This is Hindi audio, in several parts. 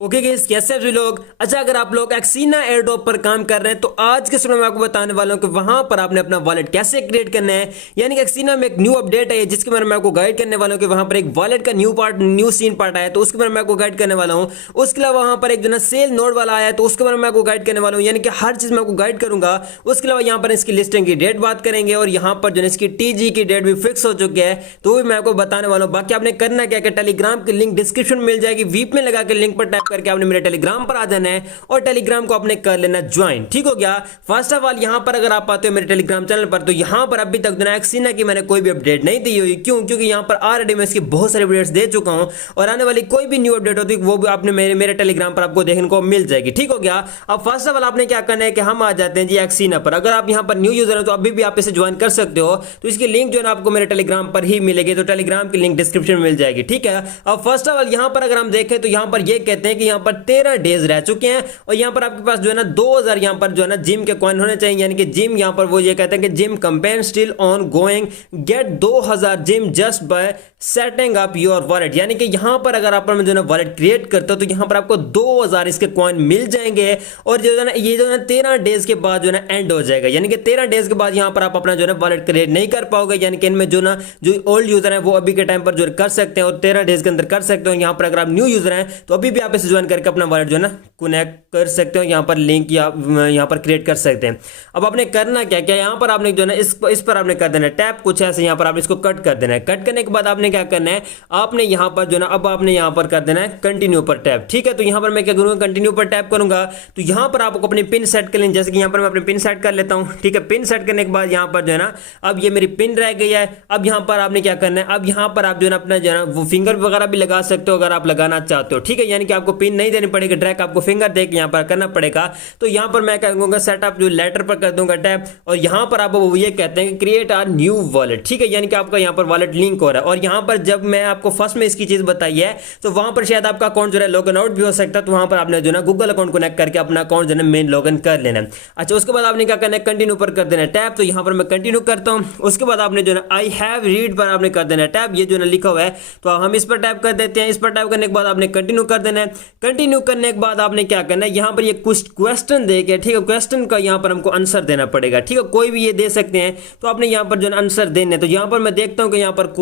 ओके गाइस, कैसे हैं लोग। अच्छा, अगर आप लोग एक्सीना एयरड्रॉप पर काम कर रहे हैं तो आज के समय में आपको बताने वाला हूं कि वहां पर आपने अपना वॉलेट कैसे क्रिएट करना है। यानी कि एक्सीना में एक न्यू अपडेट है जिसके बारे में आपको गाइड करने वाला हूं कि वहां पर एक वॉलेट का न्यू सीन पार्ट आया तो उसके बारे में आपको गाइड करने वाला हूं। उसके अलावा वहां पर एक जो ना सेल नोड वाला आया तो उसके बारे में आपको गाइड करने वाला हूं। यानी कि हर चीज में आपको गाइड करूंगा। उसके अलावा यहाँ पर इसकी लिस्टिंग की डेट बात करेंगे और यहाँ पर जो इसकी टीजी की डेट भी फिक्स हो चुकी है तो भी मैं आपको बताने वाला हूँ। बाकी आपने करना क्या कि टेलीग्राम की लिंक डिस्क्रिप्शन में मिल जाएगी, वीप में लगा के लिंक पर टैप करके आपने मेरे टेलीग्राम पर आ जाना है और टेलीग्राम को आपने कर लेना ज्वाइन। ठीक हो गया। फर्स्ट ऑफ ऑल यहां पर अगर आप आते हो मेरे टेलीग्राम चैनल पर तो यहां पर अभी तक एक्सीना की मैंने कोई भी अपडेट नहीं दी हुई। क्यों? क्योंकि यहां पर ऑलरेडी मैं इसकी बहुत सारे अपडेट्स दे चुका हूं और आने वाली कोई भी न्यू अपडेट होती है वो भी आपने मेरे टेलीग्राम पर आपको देखने को मिल जाएगी। ठीक हो गया। अब फर्स्ट ऑफ ऑल आपने क्या करना है कि हम आ जाते हैं जी एक्सीना पर। अगर आप यहां पर न्यू यूजर हैं तो अभी भी आप इसे ज्वाइन कर सकते हो। तो इसकी लिंक जो है आपको मेरे टेलीग्राम पर ही मिलेगी, तो टेलीग्राम की लिंक डिस्क्रिप्शन में मिल जाएगी। ठीक है। अब फर्स्ट ऑफ ऑल यहां पर अगर हम देखें तो यहां पर ये कहते हैं कि यहां पर 13 डेज रह चुके हैं और यहां पर आपके पास जो है ना 2000 यहां पर जो है ना जिम के कॉइन होने चाहिए। यानी कि जिम यहां पर वो ये कहते हैं कि gem campaign still ongoing, get 2000 gem just by setting up your wallet. यानी कि यहां पर अगर आप जो है वॉलेट क्रिएट करते हो तो यहां पर आपको 2000 इसके कॉइन मिल जाएंगे और जो है ना ये जो है 13 डेज के बाद जो है ना एंड हो जाएगा। यानी कि 13 डेज के बाद यहां पर आप अपना जो है वॉलेट क्रिएट नहीं कर पाओगे। यानी कि इनमें जो ना जो ओल्ड यूजर है वो अभी के टाइम पर जो कर सकते हैं और 13 डेज के अंदर कर सकते हो। यहां पर अगर आप न्यू यूजर हैं तो अभी भी आप इसे ज्वाइन करके अपना वॉलेट जो है ना कनेक्ट कर सकते हो। यहां पर लिंक या यहां पर क्रिएट कर सकते हैं। अब आपने करना क्या क्या, यहां पर आपने जो है इस पर आपने कर देना है टैप, कुछ ऐसे यहां पर आपने इसको कट कर देना है। कट करने के बाद आपने क्या करना है, आपने यहां पर जो ना अब आपने यहां पर कर देना है कंटिन्यू पर टैप। ठीक है। तो यहां पर मैं क्या करूंगा, कंटिन्यू पर टैप करूंगा तो यहां पर आपको अपनी पिन सेट कर लेनी। जैसे कि यहां पर मैं अपनी पिन सेट कर लेता हूं। ठीक है। पिन सेट करने के बाद यहां पर जो है ना अब ये मेरी पिन रह गई है। अब यहां पर आपने क्या करना है, अब यहां पर आप जो है अपना जो है वो फिंगर वगैरह भी लगा सकते हो अगर आप लगाना चाहते हो। ठीक है। यानी कि आपको पिन नहीं देनी पड़ेगी, डायरेक्ट आपको फिंगर दे के यहां पर करना पड़ेगा। तो यहां पर मैं क्या करूंगा, सेटअप जो लेटर पर कर दूंगा टैप और यहां पर आप वो ये कहते हैं कि क्रिएट अ न्यू वॉलेट। ठीक है। यानी कि आपका यहां पर वॉलेट लिंक हो रहा है और यहां पर जब मैं आपको फर्स्ट में इसकी चीज बताई है तो वहां पर शायद आपका अकाउंट जो है लॉगिन आउट भी हो सकता है। तो वहां पर आपने जो है गूगल अकाउंट कनेक्ट करके अपना अकाउंट जो है मेन लॉगिन कर लेना है। अच्छा, उसके बाद आपने क्या करना है, कंटिन्यू पर कर देना है टैप। तो यहां पर मैं कंटिन्यू करता हूं। उसके बाद आपने जो है आई हैव रीड पर आपने कर देना है टैप। ये जो है लिखा हुआ है तो हम इस पर टैप कर देते हैं। इस पर टैप करने के बाद आपने कंटिन्यू कर देना है। कंटिन्यू करने के बाद आपने क्या करना है, यहां पर ये कुछ क्वेश्चन देके, ठीक है, क्वेश्चन का यहां पर हमको आंसर देना पड़ेगा। ठीक है। कोई भी ये दे सकते हैं तो आपने यहां पर जो है आंसर देने। तो यहां पर मैं देखता हूं कि यहां पर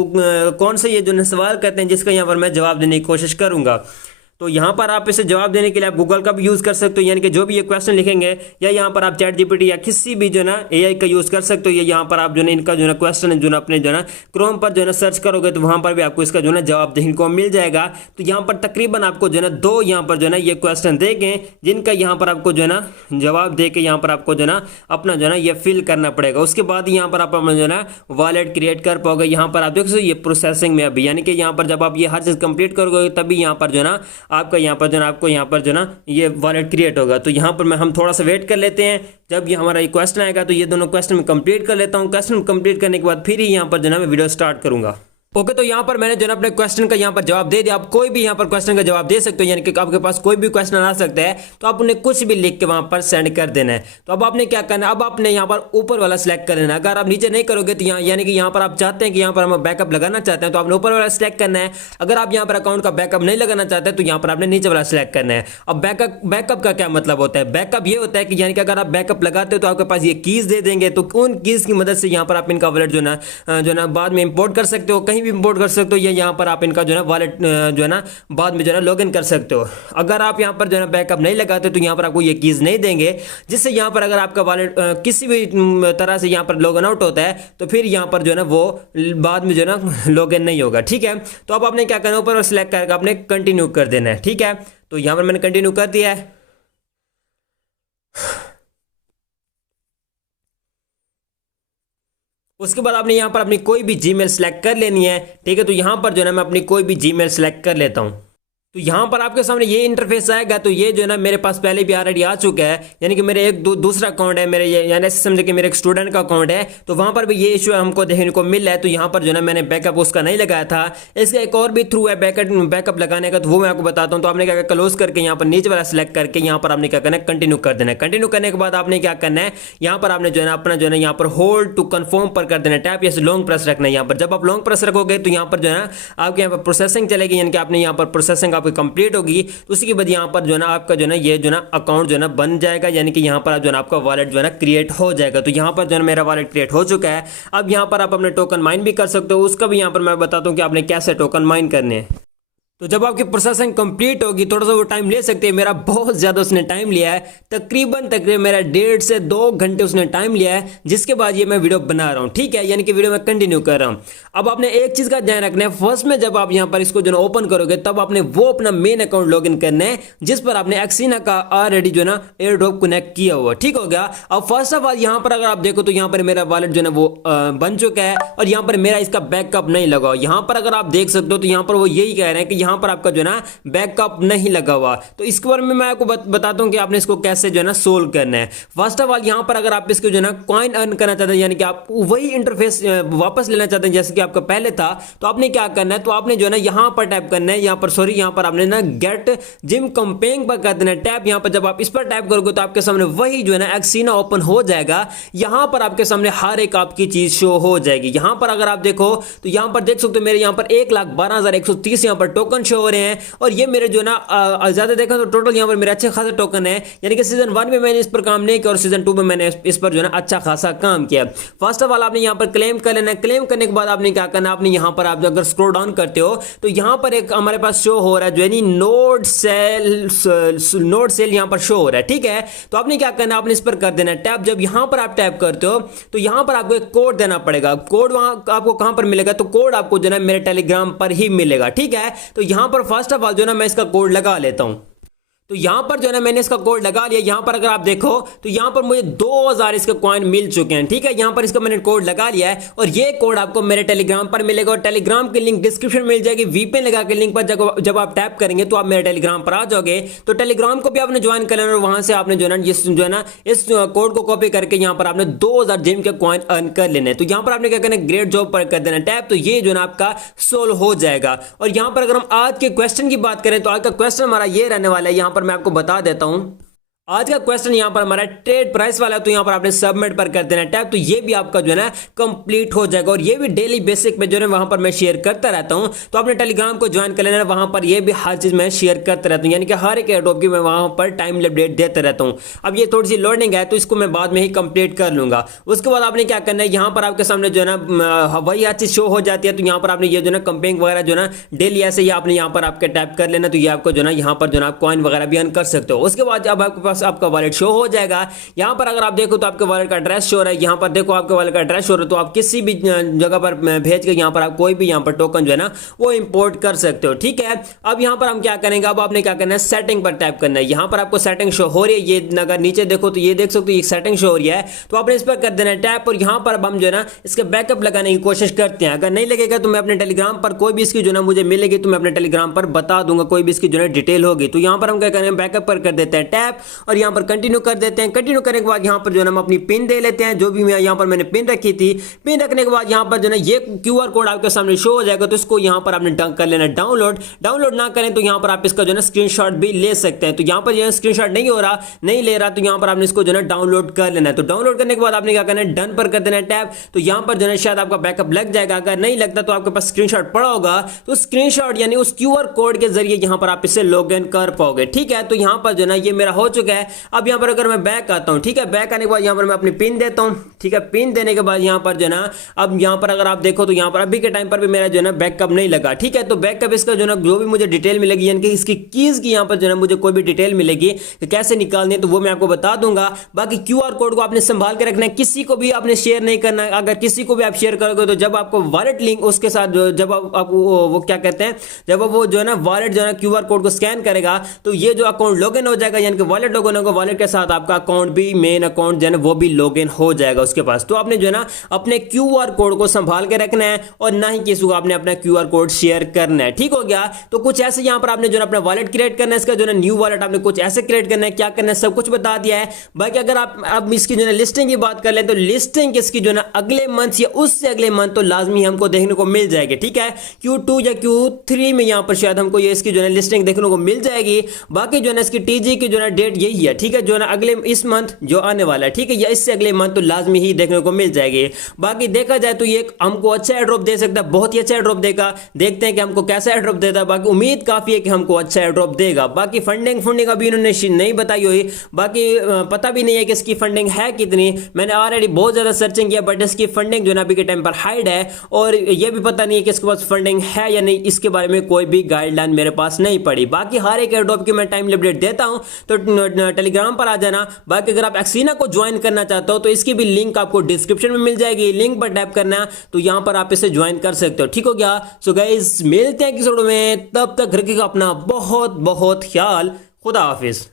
कौन से ये जो सवाल करते हैं जिसका यहां पर मैं जवाब देने की कोशिश करूंगा। तो यहां पर आप इसे जवाब देने के लिए आप गूगल का भी यूज कर सकते हो। यानी कि जो भी ये क्वेश्चन लिखेंगे या यहां पर आप चैट जीपीटी या किसी भी जो ना एआई का यूज कर सकते हो। या यहां पर आप जो है इनका जो है क्वेश्चन जो है अपने जो है क्रोम पर जो है सर्च करोगे तो वहां पर भी आपको इसका जो है जवाब देखने को मिल जाएगा। तो यहां पर तकरीबन आपको जो है दो यहां पर जो है ये क्वेश्चन देंगे जिनका यहां पर आपको जो है ना जवाब दे के यहां पर आपको जो है अपना जो है ये फिल करना पड़ेगा। उसके बाद यहां पर आप अपना जो है वॉलेट क्रिएट कर पाओगे। यहां पर आप देख सकते हो ये प्रोसेसिंग में अभी, यानी कि यहां पर जब आप ये हर चीज कंप्लीट करोगे तभी यहां पर जो है आपका यहाँ पर जो आपको यहाँ पर जो ना ये वॉलेट क्रिएट होगा। तो यहाँ पर मैं हम थोड़ा सा वेट कर लेते हैं। जब ये हमारा ये क्वेश्चन आएगा तो ये दोनों क्वेश्चन मैं कंप्लीट कर लेता हूँ। क्वेश्चन कंप्लीट करने के बाद फिर ही यहाँ पर जो ना मैं वीडियो स्टार्ट करूंगा। ओके, तो यहाँ पर मैंने जो है अपने क्वेश्चन का यहाँ पर जवाब दे दिया। आप कोई भी यहाँ पर क्वेश्चन का जवाब दे सकते हो। यानी कि आपके पास कोई भी क्वेश्चन आ सकता है तो आप उन्हें कुछ भी लिख के वहां पर सेंड कर देना है। तो अब आपने क्या करना है, अब आपने यहाँ पर ऊपर वाला सिलेक्ट कर लेना है। अगर आप नीचे नहीं करोगे तो यहाँ यानी कि यहाँ पर आप चाहते हैं कि यहाँ पर हम बैकअप लगाना चाहते हैं तो आपने ऊपर वाला सिलेक्ट करना है। अगर आप यहाँ पर अकाउंट का बैकअप नहीं लगाना चाहते तो यहाँ पर आपने नीचे वाला सिलेक्ट करना है। अब बैकअप का क्या मतलब होता है, बैकअप ये होता है कि यानी कि अगर आप बैकअप लगाते हो तो आपके पास ये कीज दे देंगे। तो उन कीज की मदद से यहाँ पर आप इनका वॉलेट जो ना बाद में इंपोर्ट कर सकते हो, कहीं भी इंपोर्ट कर सकते हो। यहाँ पर आप इनका जो है वॉलेट जो है ना बाद में जो है लॉगिन कर सकते हो। अगर आप यहाँ पर जो है बैकअप नहीं लगाते तो यहाँ पर आपको ये कीज नहीं देंगे, जिससे यहाँ पर अगर आपका वॉलेट किसी भी तरह से यहाँ पर लॉगिन आउट होता है तो फिर यहाँ पर जो है ना वो बाद में जो है ना लॉगिन नहीं होगा। ठीक है। तो अब आपने क्या करना है, ऊपर सेलेक्ट करके आपने कंटिन्यू कर देना है। ठीक है। तो यहाँ पर मैंने कंटिन्यू कर दिया है। उसके बाद आपने यहाँ पर अपनी कोई भी जीमेल सेलेक्ट कर लेनी है। ठीक है। तो यहाँ पर जो है मैं अपनी कोई भी जीमेल सेलेक्ट कर लेता हूँ। तो यहाँ पर आपके सामने ये इंटरफेस आएगा। तो ये जो है ना मेरे पास पहले भी ऑलरेडी आ चुका है। यानी कि मेरे एक दूसरा अकाउंट है मेरे, यानी ऐसे समझे कि मेरे एक स्टूडेंट का अकाउंट है तो वहाँ पर भी ये इशू हमको देखने को मिल रहा है। तो यहाँ पर जो है मैंने बैकअप उसका नहीं लगाया था। इसका एक और भी थ्रू है बैकअप लगाने का, तो वो मैं आपको बताता हूँ। तो आपने क्या क्लोज करके यहाँ पर नीचे वाला सिलेक्ट करके यहाँ पर आपने क्या करना है, कंटिन्यू कर देना है। कंटिन्यू करने के बाद आपने क्या करना है, यहाँ पर आपने जो है अपना जो है यहाँ पर होल्ड टू कन्फर्म पर कर देना है टैप। या लॉन्ग प्रेस रखना है। यहाँ पर जब आप लॉन्ग प्रेस रखोगे तो यहाँ पर जो है आपके यहाँ पर प्रोसेसिंग चलेगी। यानी कि आपने यहाँ पर प्रोसेसिंग आपकी कंप्लीट होगी तो उसी के बाद यहाँ पर जो है ना आपका जो है ना ये जो है ना अकाउंट जो है ना बन जाएगा, यानी कि यहाँ पर जो है ना आपका वॉलेट जो है ना क्रिएट हो जाएगा। तो यहाँ पर जो है मेरा वॉलेट क्रिएट हो चुका है। अब यहाँ पर आप अपने टोकन माइन भी कर सकते हो, उसका भी यहाँ पर मैं बताता हूँ कि आपने कैसे टोकन माइन करने हैं। तो जब आपकी प्रोसेसिंग कंप्लीट होगी थोड़ा सा वो टाइम ले सकते हैं, मेरा बहुत ज़्यादा उसने टाइम लिया है, तकरीबन मेरा 1.5 से 2 घंटे उसने टाइम लिया है, जिसके बाद ये मैं वीडियो बना रहा हूँ, ठीक है, यानी कि वीडियो मैं कंटिन्यू कर रहा हूँ। अब आपने एक चीज़ का ध्यान रखना है, फर्स्ट में जब आप यहाँ पर इसको जो है ओपन करोगे तब आपने वो अपना मेन अकाउंट लॉगिन करना है जिस पर आपने एक्सीना का ऑलरेडी जो है ना एयर ड्रॉप कनेक्ट किया हुआ, ठीक हो गया। अब फर्स्ट ऑफ ऑल यहाँ पर अगर आप देखो तो यहाँ पर मेरा वॉलेट जो है वो बन चुका है और यहाँ पर मेरा इसका बैकअप नहीं लगा। यहाँ पर अगर आप देख सकते हो तो यहाँ पर वो यही कह रहे हैं कि यहाँ पर आपका जो है ना बैकअप नहीं लगा हुआ। तो इसके बारे में मैं आपको बताता हूं कि आपने इसको कैसे जो है ना सोल्व करना है। फर्स्ट ऑफ ऑल यहां पर अगर आप इसको जो है ना कॉइन अर्न करना चाहते हैं, यानी कि आप वही इंटरफेस वापस लेना चाहते हैं जैसे कि आपका पहले था, तो आपने क्या करना है, तो आपने जो है ना यहां पर टैप करना है, यहां पर आपने ना गेट जिम कंपेंग पर कर देना है टैप। यहां पर जब आप इस पर टैप करोगे तो आपके सामने वही जो है ना एक्सीना ओपन हो जाएगा। यहां पर आपके सामने हर एक आपकी चीज शो हो जाएगी। यहां पर अगर आप देखो तो यहां पर देख सकते हो मेरे यहां पर 1,12,130 यहां पर टोकन शो हो रहे हैं और ये मेरे जो ना ज्यादा देखा तो टोटल यहाँ पर मेरे अच्छे खासे टोकन है, यानी कि सीजन 1 में मैंने इस पर काम नहीं किया और सीजन 2 में मैंने इस पर जो है ना अच्छा खासा काम किया। फर्स्ट ऑफ ऑल आपने यहाँ पर क्लेम कर लेना है। क्लेम करने के बाद आपने क्या करना है, आपने यहाँ पर आप अगर स्क्रॉल डाउन करते हो तो यहाँ पर एक हमारे पास शो हो रहा है जो है नोड सेल यहाँ पर शो हो रहा है, ठीक है। तो आपने क्या करना है, आपने इस पर कर देना है टैप। जब यहाँ पर आप टैप करते हो तो यहाँ पर आपको एक कोड देना पड़ेगा। कोड वहां आपको कहां पर मिलेगा, तो कोड आपको जो है मेरे टेलीग्राम पर ही मिलेगा, ठीक है। तो यहाँ पर फर्स्ट ऑफ ऑल जो है मैं इसका कोड लगा लेता हूं। तो यहां पर जो है ना मैंने इसका कोड लगा लिया। यहां पर अगर आप देखो तो यहां पर मुझे 2000 इसके कॉइन मिल चुके हैं, ठीक है। यहां पर इसका मैंने कोड लगा लिया है और ये कोड आपको मेरे टेलीग्राम पर मिलेगा और टेलीग्राम की लिंक डिस्क्रिप्शन में मिल जाएगी। वीपीएन लगा के लिंक पर जब आप टैप करेंगे तो आप मेरे टेलीग्राम पर आ जाओगे। तो टेलीग्राम को भी आपने ज्वाइन कर लेना और वहां से आपने जो है ना इस कोड को कॉपी करके यहां पर आपने 2000 जेम के कॉइन अर्न कर लेने। तो यहां पर आपने क्या करना है, ग्रेट जॉब पर कर देना टैप। तो ये जो है ना आपका सोल्व हो जाएगा। और यहां पर अगर हम आज के क्वेश्चन की बात करें तो आज का क्वेश्चन हमारा ये रहने वाला है, यहां पर मैं आपको बता देता हूं। आज का क्वेश्चन यहां पर हमारा ट्रेड प्राइस वाला है, तो यहां पर आपने सबमिट पर कर देना टैप। तो ये भी आपका जो है ना कंप्लीट हो जाएगा और ये भी डेली बेसिक पे जो है वहां पर मैं शेयर करता रहता हूं। तो आपने टेलीग्राम को ज्वाइन कर लेना, वहां पर ये भी हर चीज मैं शेयर करता रहता हूं, यानी कि हर एक एयरड्रॉप की मैं वहां पर टाइम अपडेट देता रहता हूं। अब ये थोड़ी सी लोडिंग है तो इसको मैं बाद में ही कंप्लीट कर लूंगा। उसके बाद आपने क्या करना है, यहां पर आपके सामने जो है ना वही हर चीज शो हो जाती है। तो यहां पर आपने ये जो है ना कंपेंग वगैरह जो है ना डेली ऐसे ही आपने यहां पर आपके टैप कर लेना। तो ये आपको जो है ना यहां पर जो है ना कॉइन वगैरह भी अर्न कर सकते हो। उसके बाद अब आपके पास आपका वॉलेट शो हो जाएगा। यहां पर अगर आप देखो तो आपके वॉलेट का एड्रेस शो हो रहा है। यहां पर देखो आपके वॉलेट का एड्रेस शो हो रहा है, तो आप किसी भी जगह पर भेज के यहां पर आप कोई भी यहां पर टोकन जो है ना वो इंपोर्ट कर सकते हो, ठीक है। अब यहां पर हम क्या करेंगे, अब आपने क्या करना है, सेटिंग पर टैप करना है। यहां पर आपको सेटिंग शो हो रही है, ये अगर नीचे देखो तो ये देख सकते हो ये सेटिंग शो हो रही है। तो आपने इस पर कर देना है टैप और यहां पर अब हम जो है ना इसके बैकअप लगाने की कोशिश करते हैं। अगर नहीं लगेगा तो मैं अपने टेलीग्राम पर कोई भी इसकी जो है मुझे मिलेगी तो मैं अपने टेलीग्राम पर बता दूंगा, कोई भी इसकी जो है डिटेल होगी। तो यहां पर हम क्या करेंगे, बैकअप पर कर देते हैं टैप और यहां पर कंटिन्यू कर देते हैं। कंटिन्यू करने के बाद यहां पर जो है हम अपनी पिन दे लेते हैं, जो भी मैं यहां पर मैंने पिन रखी थी। पिन रखने के बाद यहां पर जो है ये क्यूआर कोड आपके सामने शो हो जाएगा। तो इसको यहां पर आपने कर लेना डाउनलोड ना करें तो यहां पर आप इसका जो है स्क्रीनशॉट भी ले सकते हैं। तो यहां पर जो स्क्रीनशॉट नहीं ले रहा तो यहां पर आपने इसको जो है डाउनलोड कर लेना है। तो डाउनलोड करने के बाद आपने क्या करना है, डन पर कर देना है टैप। तो यहां पर जो है शायद आपका बैकअप लग जाएगा। अगर नहीं लगता तो आपके पास स्क्रीनशॉट पड़ा होगा, तो स्क्रीनशॉट यानी उस क्यूआर कोड के जरिए यहां पर आप इसे लॉग इन कर पाओगे, ठीक है। तो यहां पर जो है ये मेरा हो चुका है। अब यहां पर अगर मैं बैक आता हूं, ठीक है, बैक आने के बाद यहां पर मैं अपनी पिन देता हूं, ठीक है। पिन देने के बाद यहां पर जो है ना अब यहां पर अगर आप देखो तो यहां पर अभी के टाइम पर भी मेरा जो है ना बैकअप नहीं लगा, ठीक है। तो बैकअप इसका जो है ना जो भी मुझे डिटेल मिलेगी, यानी कि इसकी कीज की यहां पर जो है मुझे कोई भी डिटेल मिलेगी कि कैसे निकालनी है तो वो मैं आपको बता दूंगा। बाकी क्यूआर कोड को आपने संभाल के रखना है, किसी को भी आपने शेयर नहीं करना है। अगर किसी को भी आप शेयर करोगे तो जब आपको वॉलेट लिंक उसके साथ जब आप वो क्या कहते हैं, जब वो जो है ना वॉलेट जो है क्यूआर कोड को स्कैन करेगा तो ये जो अकाउंट लॉगिन हो जाएगा, यानी कि वॉलेट लॉगिन होगा, वॉलेट के साथ आपका अकाउंट भी मेन अकाउंट जो है वो भी लॉगिन हो जाएगा उसके पास। तो आपने जो है ना अपने क्यूआर कोड को संभाल के रखना है और ना ही किसी को आपने अपना क्यूआर कोड शेयर करना है, ठीक हो गया। तो कुछ ऐसे यहां पर आपने जो है अपना वॉलेट क्रिएट करना है, इसका जो है न्यू वॉलेट आपने कुछ ऐसे क्रिएट करना है, क्या करना है सब कुछ बता दिया है। बाकी अगर आप अब इसकी जो है लिस्टिंग की बात कर लें तो लिस्टिंग इसकी जो है अगले मंथ या उससे अगले मंथ तो लाजमी हमको देखने को मिल जाएगी, ठीक है। Q2 या Q3 में यहां पर शायद हमको ये इसकी जो है लिस्टिंग देखने को मिल जाएगी। बाकी जो है इसकी टीजी की जो है डेट यही है, ठीक है, जो है अगले इस मंथ जो आने वाला है, ठीक है, या इससे अगले मंथ तो लाजमी में ही देखने को मिल जाएगी। बाकी देखा जाए तो ये हमको अच्छा एयर ड्रॉप दे सकता है, बहुत ही अच्छा एयर ड्रॉप देगा। देखते हैं कि हमको कैसा एयर ड्रॉप देता है। बाकी उम्मीद काफी है कि हमको अच्छा एयर ड्रॉप देगा। बाकी फंडिंग अभी इन्होंने नहीं बताई हुई, बाकी पता भी नहीं है कि इसकी फंडिंग है कितनी। मैंने ऑलरेडी बहुत ज्यादा सर्चिंग किया, बट इसकी फंडिंग जो है अभी के टाइम पर हाइड है, और ये भी पता नहीं है कि इसके पास फंडिंग है या नहीं, इसके बारे में कोई भी गाइडलाइन मेरे पास नहीं पड़ी। बाकी हर एक एयर ड्रॉप की मैं टाइमली अपडेट देता हूं, तो टेलीग्राम पर आ जाना। बाकी अगर आप एक्सीना को ज्वाइन करना चाहते हो तो इसकी भी लिंक आपको डिस्क्रिप्शन में मिल जाएगी, लिंक पर टैप करना तो यहां पर आप इसे ज्वाइन कर सकते हो। ठीक हो गया? सो गाइस मिलते हैं किसी वीडियो में, तब तक रखिएगा अपना बहुत बहुत ख्याल। खुदा हाफिज।